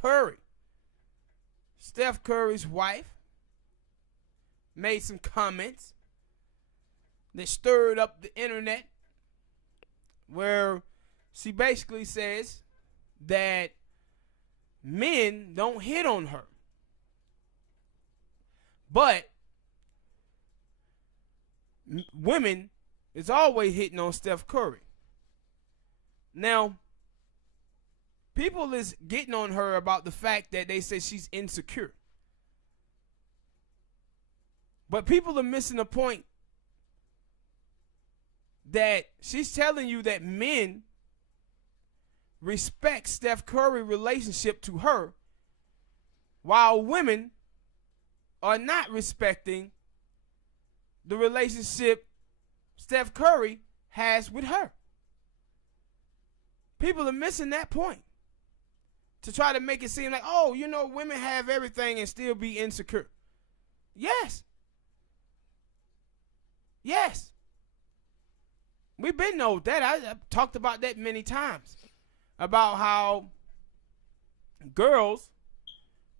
Curry, Steph Curry's wife, made some comments that stirred up the internet, where she basically says that men don't hit on her, but women is always hitting on Steph Curry. Now, people is getting on her about the fact that they say she's insecure. But people are missing the point that she's telling you that men respect Steph Curry relationship to her, while women are not respecting the relationship Steph Curry has with her. People are missing that point to try to make it seem like, oh, you know, women have everything and still be insecure. Yes. Yes. We've been know that. I've talked about that many times, about how girls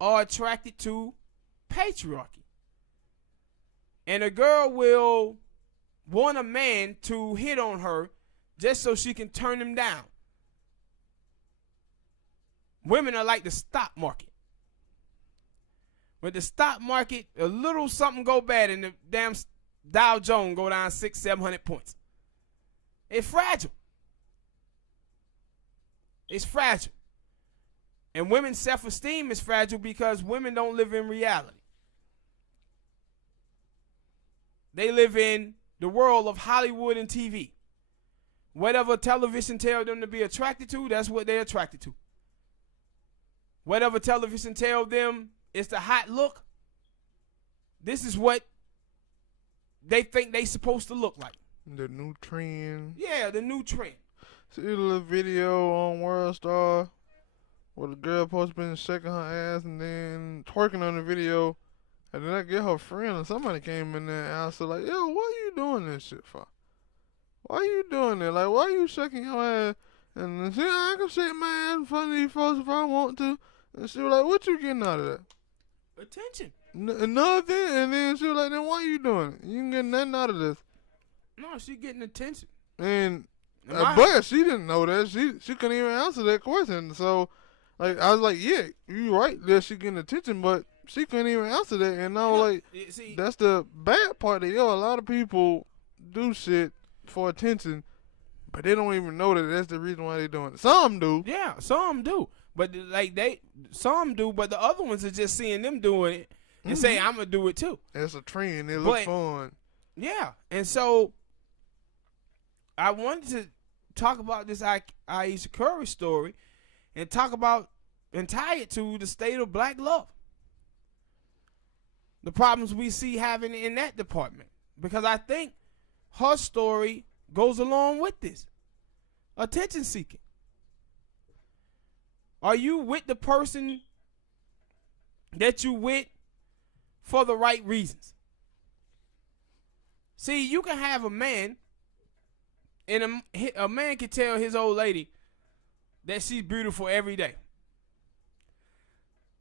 are attracted to patriarchy. And a girl will want a man to hit on her just so she can turn him down. Women are like the stock market. With the stock market, a little something go bad and the damn Dow Jones go down 600-700 points. It's fragile. It's fragile. And women's self-esteem is fragile because women don't live in reality. They live in the world of Hollywood and TV. Whatever television tells them to be attracted to, that's what they're attracted to. Whatever television tells them it's the hot look, this is what they think they supposed to look like. The new trend. Yeah, the new trend. See a little video on World Star where the girl supposed to been shaking her ass and then twerking on the video. And then I get her friend or somebody came in there and I was like, yo, why you doing this shit for? Why you doing that? Like, why you shaking your ass? And she, I can shake my ass in front of these folks if I want to. And she was like, what you getting out of that? Attention. Nothing. And then she was like, then why you doing it? You can get nothing out of this. No, she getting attention. And but she didn't know that. She couldn't even answer that question. So, like, I was like, yeah, you right that she getting attention, but she couldn't even answer that. And I was like, see, that's the bad part of it. Yo, a lot of people do shit for attention, but they don't even know that that's the reason why they doing it. Some do. Yeah, some do. But like some do, but the other ones are just seeing them doing it and say, I'm gonna do it too. It's a trend. It looks fun. Yeah, and so I wanted to talk about this Ayesha Curry story and talk about and tie it to the state of black love, the problems we see having in that department, because I think her story goes along with this. Attention seeking. Are you with the person that you with for the right reasons? See, you can have a man, and a man can tell his old lady that she's beautiful every day.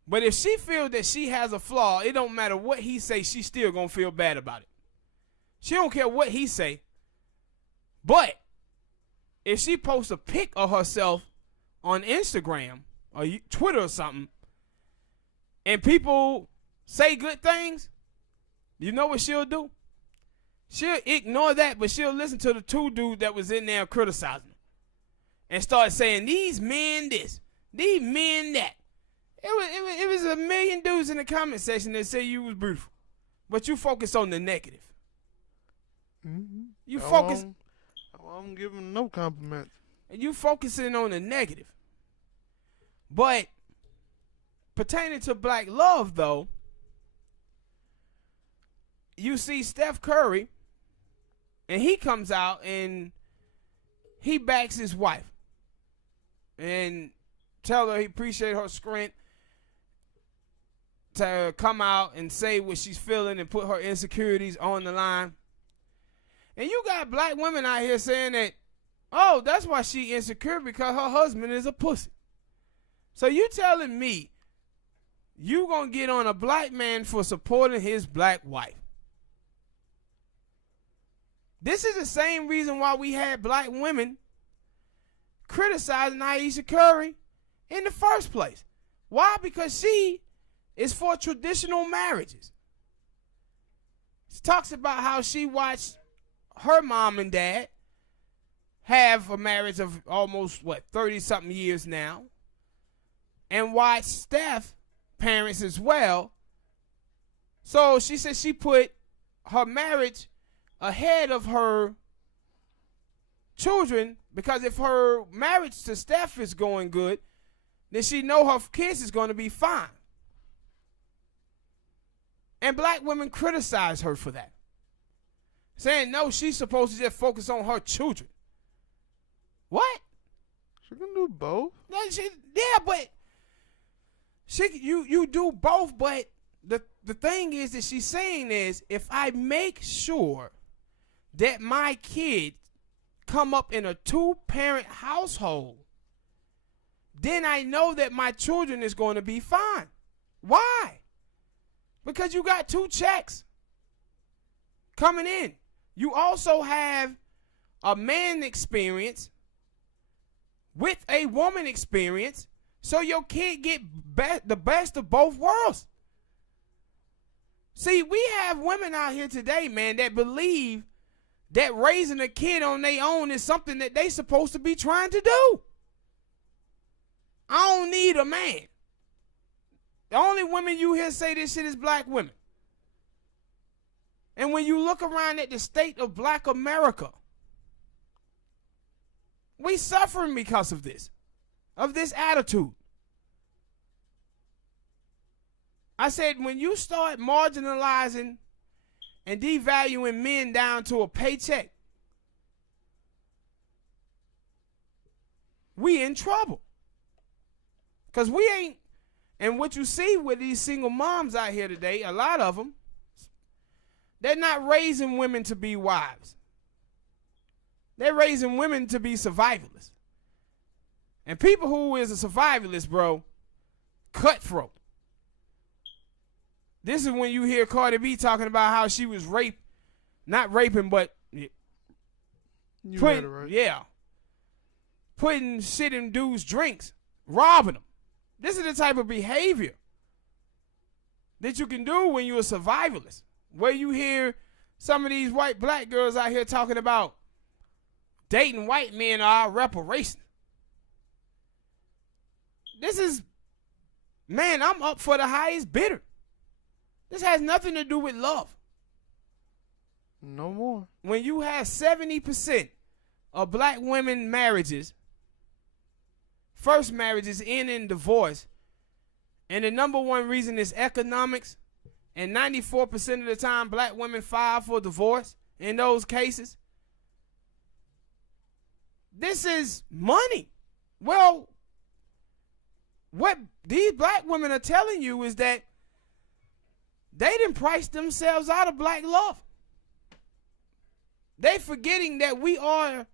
But if she feels that she has a flaw, it don't matter what he say, she's still going to feel bad about it. She don't care what he say. But if she posts a pic of herself on Instagram or Twitter or something, and people say good things, you know what she'll do? She'll ignore that, but she'll listen to the two dudes that was in there criticizing her and start saying, these men this, these men that. It was a million dudes in the comment section that say you was beautiful, but you focus on the negative. You focus. I'm giving no compliments. And you focusing on the negative. But pertaining to black love, though, you see Steph Curry, and he comes out and he backs his wife and tell her he appreciate her strength to come out and say what she's feeling and put her insecurities on the line. And you got black women out here saying that, oh, that's why she insecure, because her husband is a pussy. So you telling me you gonna get on a black man for supporting his black wife? This is the same reason why we had black women criticizing Ayesha Curry in the first place. Why? Because she is for traditional marriages. She talks about how she watched her mom and dad have a marriage of almost, 30-something years now, and watched Steph's parents as well. So she said she put her marriage ahead of her children, because if her marriage to Steph is going good, then she know her kids is going to be fine. And black women criticize her for that, saying, no, she's supposed to just focus on her children. What? She can do both. But you do both, but the thing is that she's saying is, if I make sure that my kids come up in a 2-parent household, then I know that my children is going to be fine. Why? Because you got 2 checks coming in. You also have a man experience with a woman experience, so your kid get the best of both worlds. See, we have women out here today, man, that believe that raising a kid on their own is something that they supposed to be trying to do. I don't need a man. The only women you hear say this shit is black women. And when you look around at the state of black America, we suffering because of this attitude. I said, when you start marginalizing and devaluing men down to a paycheck, we in trouble. Because we ain't, and what you see with these single moms out here today, a lot of them, they're not raising women to be wives. They're raising women to be survivalists. And people who is a survivalist, bro, cutthroat. This is when you hear Cardi B talking about how she was not raping, but heard it right. Putting shit in dudes' drinks, robbing them. This is the type of behavior that you can do when you're a survivalist. Where you hear some of these white black girls out here talking about dating white men are reparations. This is, man, I'm up for the highest bidder. This has nothing to do with love. No more. When you have 70% of black women marriages, first marriages end in divorce, and the number one reason is economics, and 94% of the time black women file for divorce in those cases, this is money. Well, what these black women are telling you is that they didn't price themselves out of black love. They forgetting that we are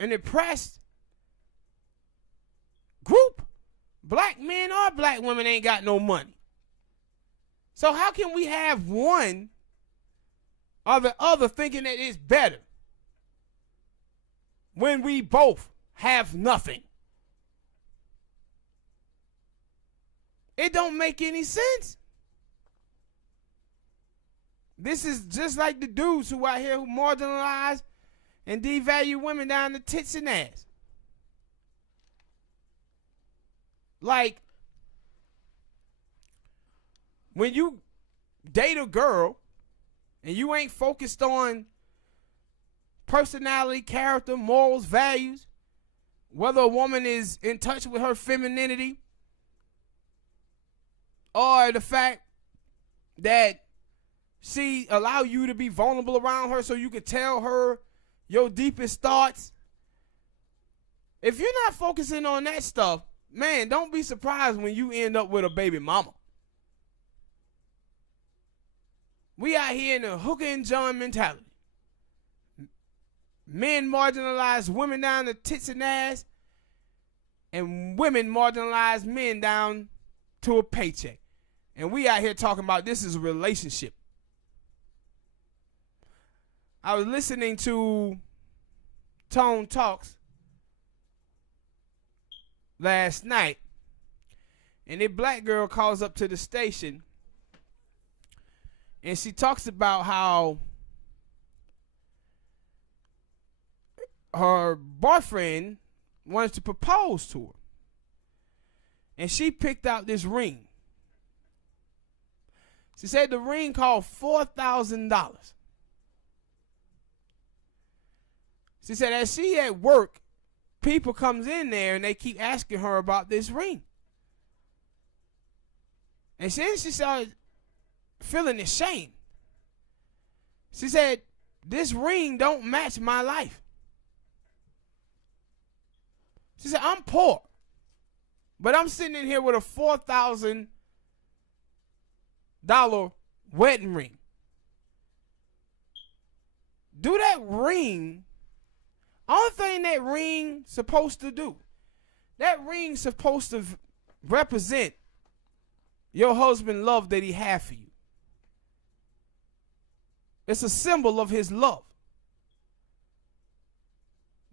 an oppressed group. Black men or black women ain't got no money. So how can we have one or the other thinking that it's better when we both have nothing? It don't make any sense. This is just like the dudes who out here who marginalize and devalue women down to tits and ass. Like, when you date a girl and you ain't focused on personality, character, morals, values, whether a woman is in touch with her femininity, or the fact that she allow you to be vulnerable around her so you can tell her your deepest thoughts. If you're not focusing on that stuff, man, don't be surprised when you end up with a baby mama. We out here in a hooker and John mentality. Men marginalize women down to tits and ass, and women marginalize men down to a paycheck. And we out here talking about this is a relationship. I was listening to Tone Talks last night, and a black girl calls up to the station, and she talks about how her boyfriend wanted to propose to her, and she picked out this ring. She said the ring cost $4,000. She said as she at work, people comes in there and they keep asking her about this ring. And then she started feeling ashamed. She said, this ring don't match my life. She said, I'm poor, but I'm sitting in here with a $4,000 wedding ring. Do that ring, only thing that ring supposed to do, that ring supposed to represent your husband's love that he had for you. It's a symbol of his love.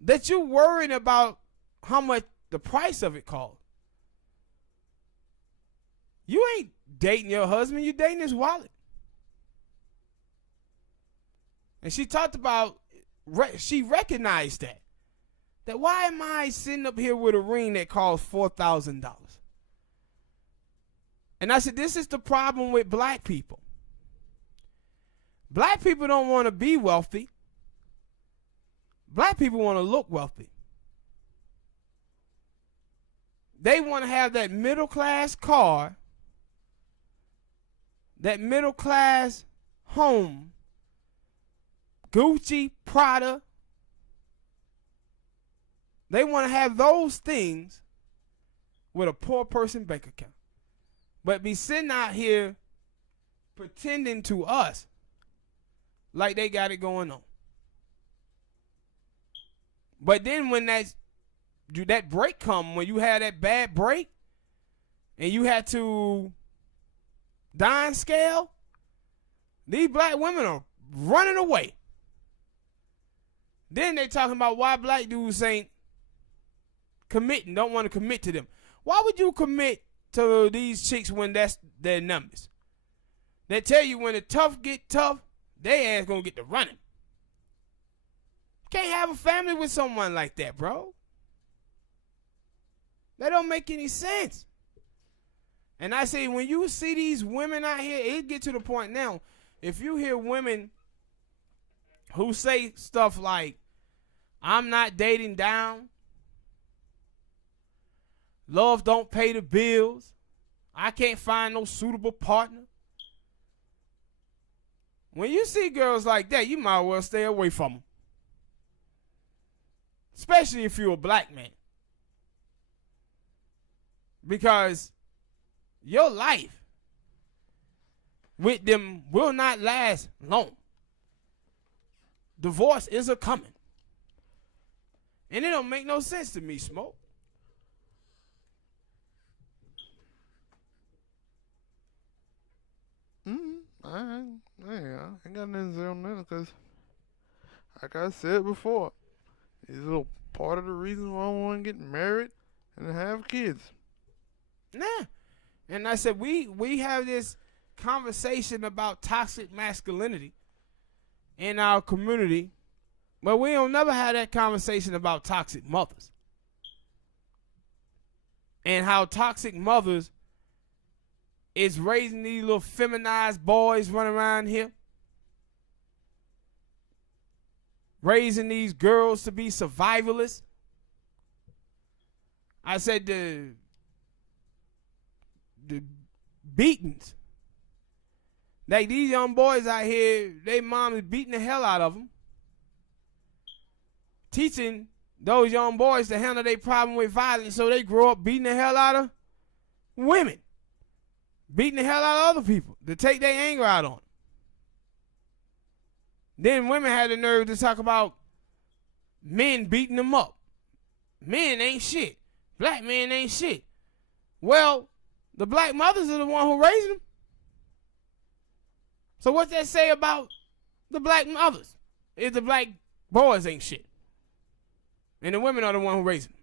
That you're worrying about how much the price of it costs. You ain't dating your husband, you're dating his wallet. And she talked about, she recognized that. That why am I sitting up here with a ring that costs $4,000? And I said, this is the problem with black people. Black people don't want to be wealthy. Black people want to look wealthy. They want to have that middle class car, that middle class home, Gucci, Prada. They want to have those things with a poor person bank account. But be sitting out here pretending to us like they got it going on. But then when that break come, when you had that bad break and you had to dine scale, these black women are running away. Then they talking about why black dudes ain't committing, don't want to commit to them. Why would you commit to these chicks when that's their numbers? They tell you when the tough get tough, they ass gonna get to running. Can't have a family with someone like that, bro. That don't make any sense. And I say, when you see these women out here, it get to the point now, if you hear women who say stuff like, I'm not dating down, love don't pay the bills, I can't find no suitable partner. When you see girls like that, you might well stay away from them. Especially if you're a black man. Because your life with them will not last long. Divorce is a coming. And it don't make no sense to me, Smoke. I ain't got nothing to say on that because, like I said before, these are part of the reason why I want to get married and have kids. Nah. And I said, we have this conversation about toxic masculinity in our community, but we don't never have that conversation about toxic mothers. And how toxic mothers is raising these little feminized boys running around here. Raising these girls to be survivalists. I said the beatings. Like these young boys out here, they mom is beating the hell out of them. Teaching those young boys to handle their problem with violence so they grow up beating the hell out of women. Beating the hell out of other people to take their anger out on them. Then women had the nerve to talk about men beating them up. Men ain't shit. Black men ain't shit. Well, the black mothers are the one who raised them. So what's that say about the black mothers? Is the black boys ain't shit. And the women are the one who raised them.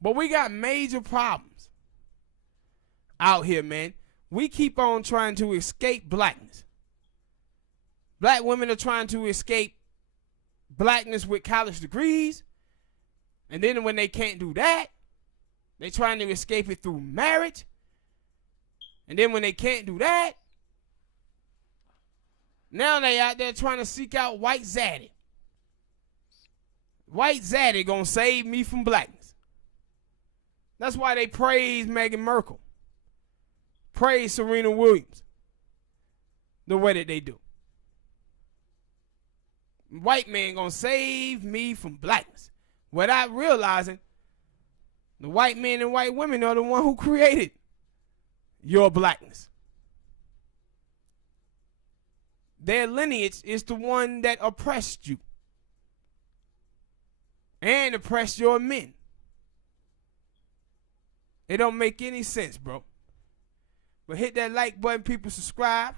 But we got major problems out here, man. We keep on trying to escape blackness. Black women are trying to escape blackness with college degrees. And then when they can't do that, they trying to escape it through marriage. And then when they can't do that, now they out there trying to seek out white zaddy. White zaddy gonna save me from blackness. That's why they praise Meghan Markle. Praise Serena Williams. The way that they do. White man gonna save me from blackness. Without realizing the white men and white women are the one who created your blackness. Their lineage is the one that oppressed you and oppressed your men. It don't make any sense, bro. But hit that like button, people. Subscribe.